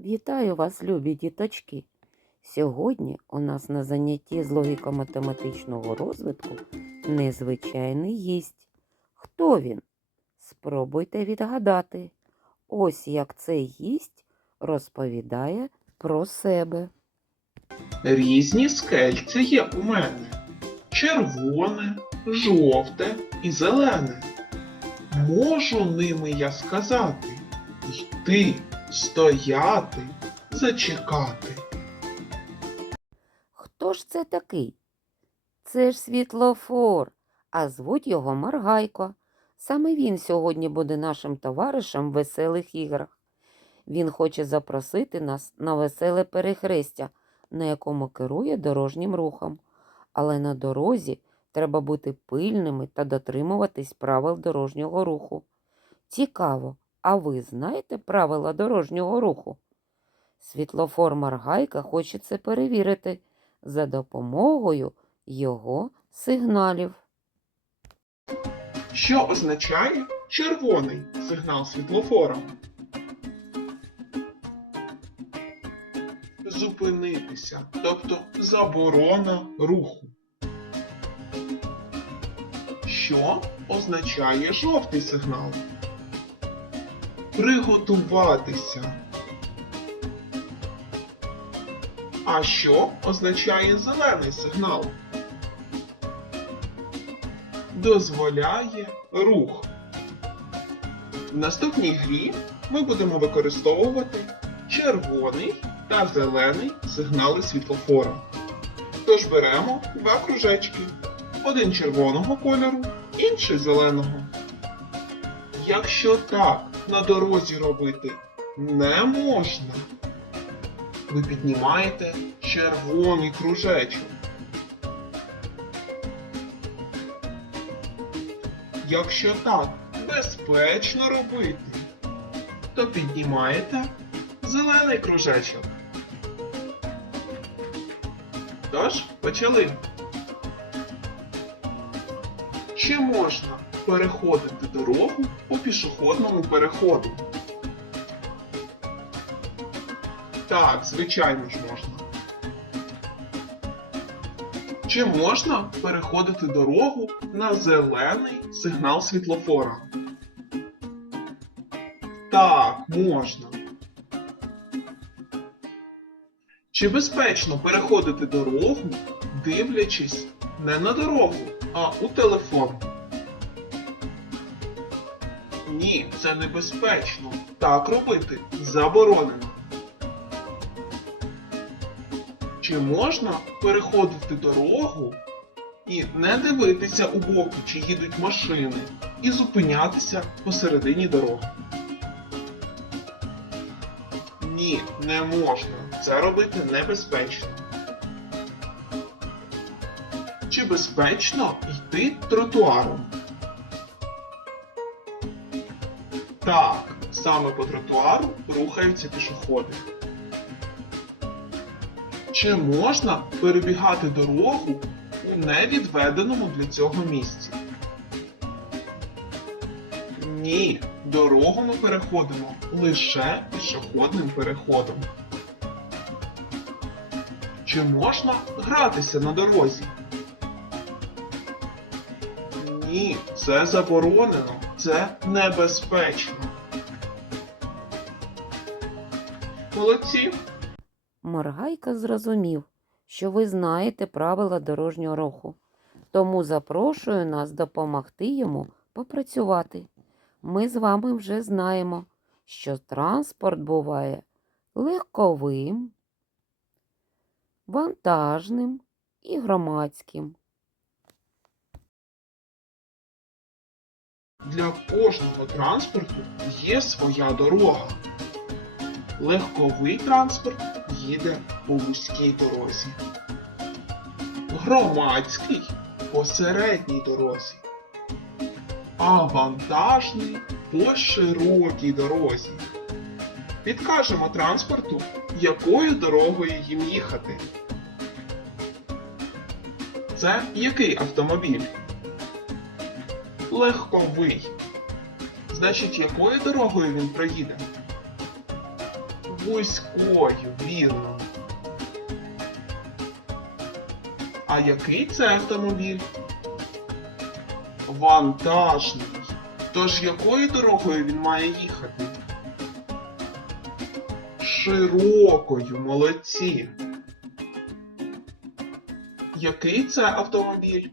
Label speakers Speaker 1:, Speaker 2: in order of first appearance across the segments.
Speaker 1: Вітаю вас, любі діточки! Сьогодні у нас на занятті з логіко-математичного розвитку незвичайний гість. Хто він? Спробуйте відгадати. Ось як цей гість розповідає про себе.
Speaker 2: Різні скельця є у мене. Червоне, жовте і зелене. Можу ними я сказати йти, стояти, зачекати.
Speaker 1: Хто ж це такий? Це ж світлофор, а звуть його Маргайко. Саме він сьогодні буде нашим товаришем в веселих іграх. Він хоче запросити нас на веселе перехрестя, на якому керує дорожнім рухом. Але на дорозі треба бути пильними та дотримуватись правил дорожнього руху. Цікаво, а ви знаєте правила дорожнього руху? Світлофор Маргайка хоче це перевірити за допомогою його сигналів.
Speaker 2: Що означає червоний сигнал світлофора? Зупинитися, тобто заборона руху. Що означає жовтий сигнал? Приготуватися. А що означає зелений сигнал? Дозволяє рух. В наступній грі ми будемо використовувати червоний та зелений сигнали світлофора. Тож беремо два кружечки. Один червоного кольору, інший зеленого. Якщо так на дорозі робити не можна, ви піднімаєте червоний кружечок. Якщо так безпечно робити, то піднімаєте зелений кружечок. Тож, почали. Чи можна переходити дорогу по пішохідному переходу? Так, звичайно ж можна. Чи можна переходити дорогу на зелений сигнал світлофора? Так, можна. Чи безпечно переходити дорогу, дивлячись не на дорогу, а у телефон? Ні, це небезпечно. Так робити заборонено. Чи можна переходити дорогу і не дивитися у боки, чи їдуть машини, і зупинятися посередині дороги? Ні, не можна. Це робити небезпечно. Чи безпечно йти тротуаром? Так, саме по тротуару рухаються пішоходи. Чи можна перебігати дорогу у невідведеному для цього місці? Ні, дорогу ми переходимо лише пішохідним переходом. Чи можна гратися на дорозі? Ні, це заборонено, це небезпечно. Молодці!
Speaker 1: Моргайка зрозумів, що ви знаєте правила дорожнього руху, тому запрошую нас допомогти йому попрацювати. Ми з вами вже знаємо, що транспорт буває легковим, вантажним і громадським.
Speaker 2: Для кожного транспорту є своя дорога. Легковий транспорт їде по вузькій дорозі. Громадський по середній дорозі. А вантажний по широкій дорозі. Підкажемо транспорту, якою дорогою їм їхати. Це який автомобіль? Легковий. Значить, якою дорогою він проїде? Вузькою, вірно. А який це автомобіль? Вантажний. Тож якою дорогою він має їхати? Широкою, молодці. Який це автомобіль?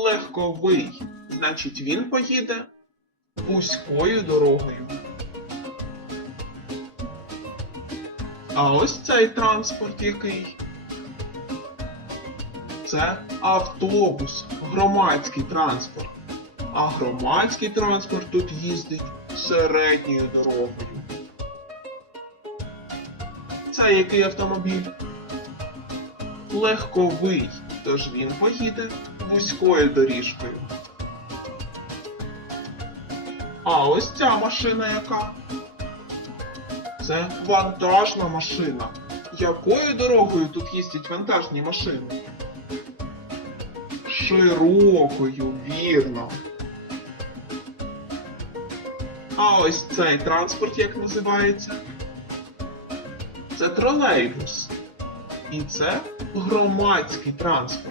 Speaker 2: Легковий. Значить, він поїде вузькою дорогою. А ось цей транспорт який? Це автобус, громадський транспорт. А громадський транспорт тут їздить середньою дорогою. Це який автомобіль? Легковий, тож він поїде вузькою доріжкою. А ось ця машина яка? Це вантажна машина. Якою дорогою тут їздять вантажні машини? Широкою, вірно. А ось цей транспорт як називається? Це тролейбус. І це громадський транспорт.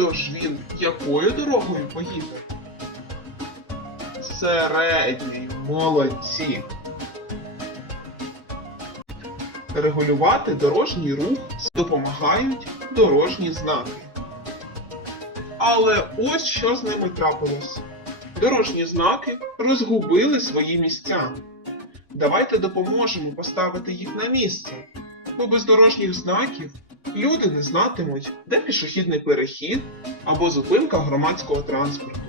Speaker 2: Тож він якою дорогою поїде? Середньою, молодці. Регулювати дорожній рух допомагають дорожні знаки. Але ось що з ними трапилось. Дорожні знаки розгубили свої місця. Давайте допоможемо поставити їх на місце, бо без дорожніх знаків люди не знатимуть, де пішохідний перехід або зупинка громадського транспорту.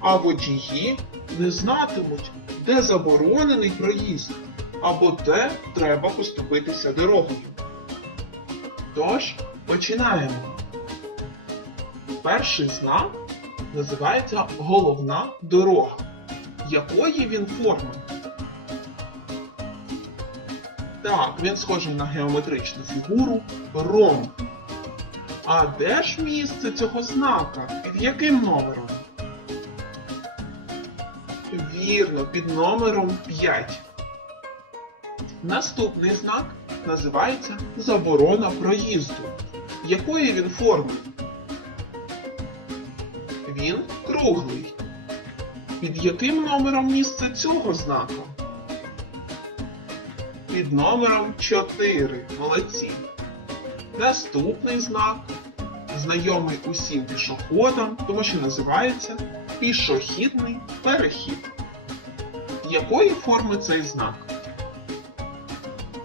Speaker 2: А водії не знатимуть, де заборонений проїзд, або де треба поступитися дорогою. Тож, починаємо. Перший знак називається головна дорога. Якої він форми? Так, він схожий на геометричну фігуру ромб. А де ж місце цього знака? Під яким номером? Вірно, під номером 5. Наступний знак називається заборона проїзду. Якої він форми? Він круглий. Під яким номером місце цього знака? Під номером 4. Молодці. Наступний знак знайомий усім пішоходам, тому що називається пішохідний перехід. Якої форми цей знак?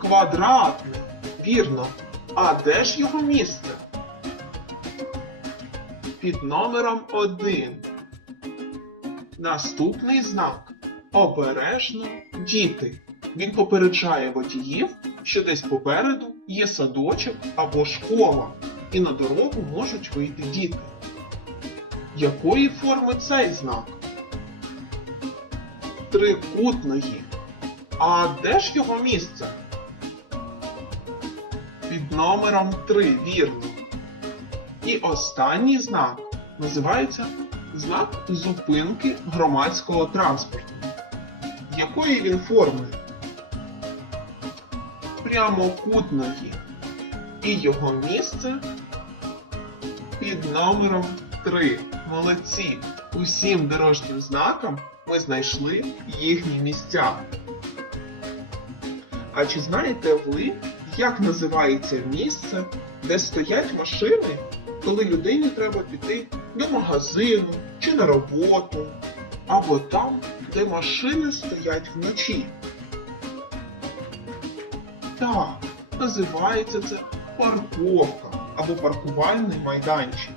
Speaker 2: Квадратний. Вірно. А де ж його місце? Під номером 1. Наступний знак. Обережно діти. Він попереджає водіїв, що десь попереду є садочок або школа, і на дорогу можуть вийти діти. Якої форми цей знак? Трикутної. А де ж його місце? Під номером 3, вірно. І останній знак називається знак зупинки громадського транспорту. Якої він форми? Прямокутної. І його місце під номером 3. Молодці! Усім дорожнім знакам ми знайшли їхні місця. А чи знаєте ви, як називається місце, де стоять машини, коли людині треба піти до магазину чи на роботу, або там, де машини стоять вночі? Так, називається це парковка або паркувальний майданчик.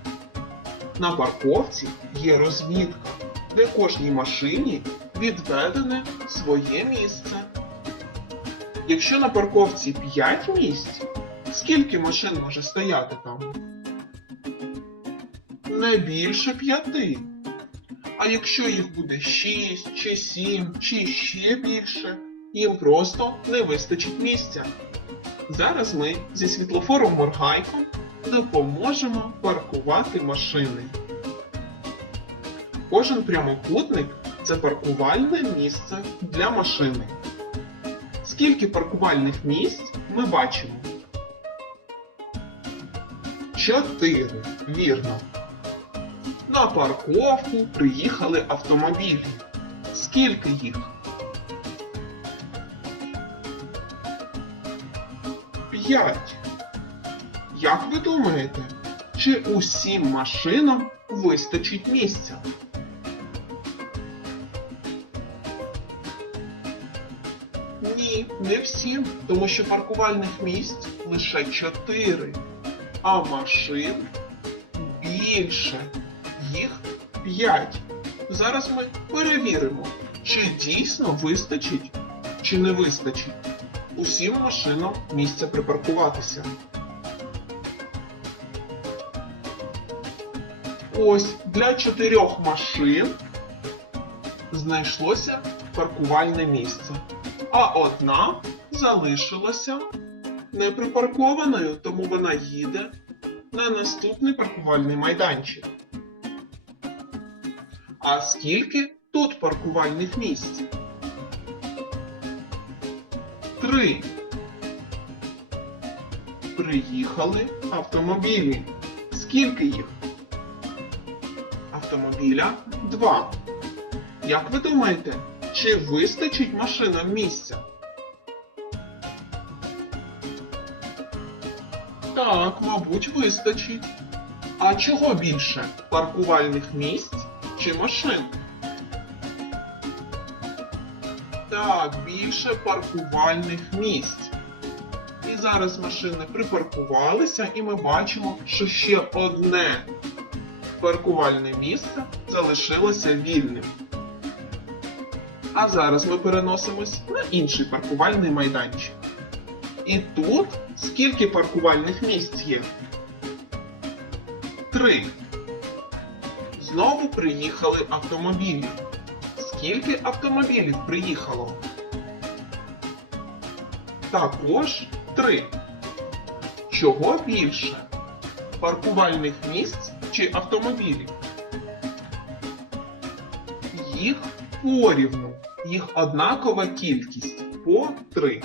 Speaker 2: На парковці є розмітка, де кожній машині відведене своє місце. Якщо на парковці 5 місць, скільки машин може стояти там? Не більше п'яти. А якщо їх буде 6 чи 7 чи ще більше, їм просто не вистачить місця. Зараз ми зі світлофором моргайком допоможемо паркувати машини. Кожен прямокутник це паркувальне місце для машини. скільки паркувальних місць ми бачимо? Чотири. Вірно. На парковку приїхали автомобілі. Скільки їх? П'ять. Як ви думаєте, чи усім машинам вистачить місця? Ні, не всім, тому що паркувальних місць лише чотири, а машин більше. Їх п'ять. Зараз ми перевіримо, чи дійсно вистачить, чи не вистачить усім машинам місця припаркуватися. Ось для чотирьох машин знайшлося паркувальне місце, а одна залишилася неприпаркованою, тому вона їде на наступний паркувальний майданчик. А скільки тут паркувальних місць? Три. Приїхали автомобілі. Скільки їх? Автомобіля два. Як ви думаєте, чи вистачить машинам місця? Так, мабуть, вистачить. А чого більше? Паркувальних місць чи машин? Так, більше паркувальних місць. І зараз машини припаркувалися, і ми бачимо, що ще одне паркувальне місце залишилося вільним. А зараз ми переносимось на інший паркувальний майданчик. І тут скільки паркувальних місць є? Три. Знову приїхали автомобілі. Скільки автомобілів приїхало? Також три. Чого більше? Паркувальних місць чи автомобілів? Їх порівну. Їх однакова кількість по три.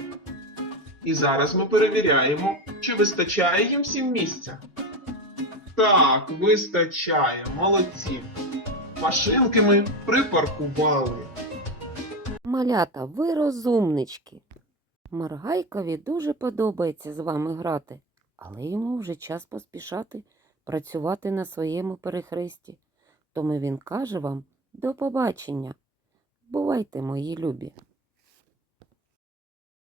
Speaker 2: І зараз ми перевіряємо, чи вистачає їм всім місця. Так, вистачає, молодці. Машинки ми припаркували.
Speaker 1: Малята, ви розумнички. Маргайкові дуже подобається з вами грати, але йому вже час поспішати працювати на своєму перехресті. Тому він каже вам до побачення. Бувайте, мої любі!